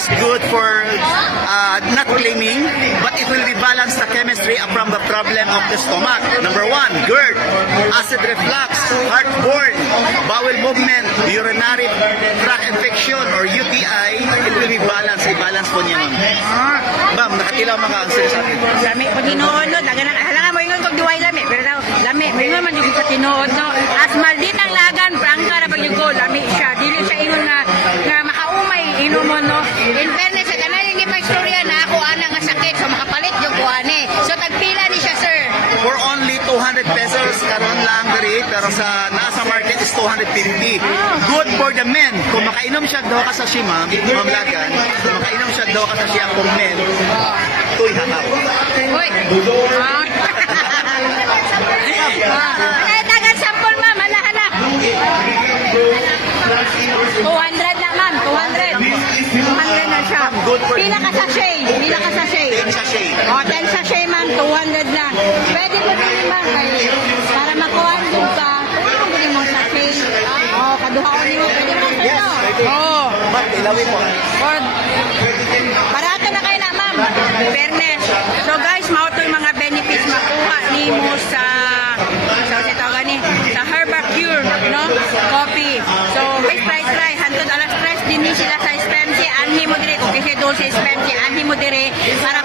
is good for not claiming, but it will rebalance the chemistry from the problem of the stomach. Number 1, GERD, acid reflux, heartburn, bowel movement, urinary tract infection, or UTI. It will be balanced. I-balance po niya, ma'am. Ma'am, nakatilaw mga answer sa akin. Lami, pag tinuod no, halangan mo ingon kog duway lami, pero daw, lami, ingon man yung sa tinuod no. As malditang lagan, prangka na pag yung go, lami siya. Dili siya ingon nga makaumay, inom mo no. In fairness, sa kanan yung ipang istorya na ako ana nga sakit, so makapalit yung kuwane. So tagpila ni siya, sir. For only 200 pesos, karon lang diri, pero sa nasa market is 250. Good for the men. Kung makainom siya daw ka sa si ma'am, ma'am Lagan, kung makainom siya daw ka sa siya kung men, tuy hakaw. Uy. Ay, tagan sample ma'am, hala. 200 na ma'am, 200. 200 na siya. Good for Pila ka sachet? 10 sachet. O, 10 sachet ma'am, 200 lang. Pwede ko din ma'am, para makuha doon ka. Pwede mo din mo sachet. O, kaduhaon mo, pwede mo sa Yes, pwede. Oo. Ma'am, ilawin mo. Or, barato na kayo na ma'am. Fairness. So guys, mao to yung mga benefits makuha ni mo sa Herbacure, no? Coffee. So, guys, try. Hantod alas stress din sila sa Spency. Anhi mo dire. Kung kasi doon sa Spency, anhi mo dire. Para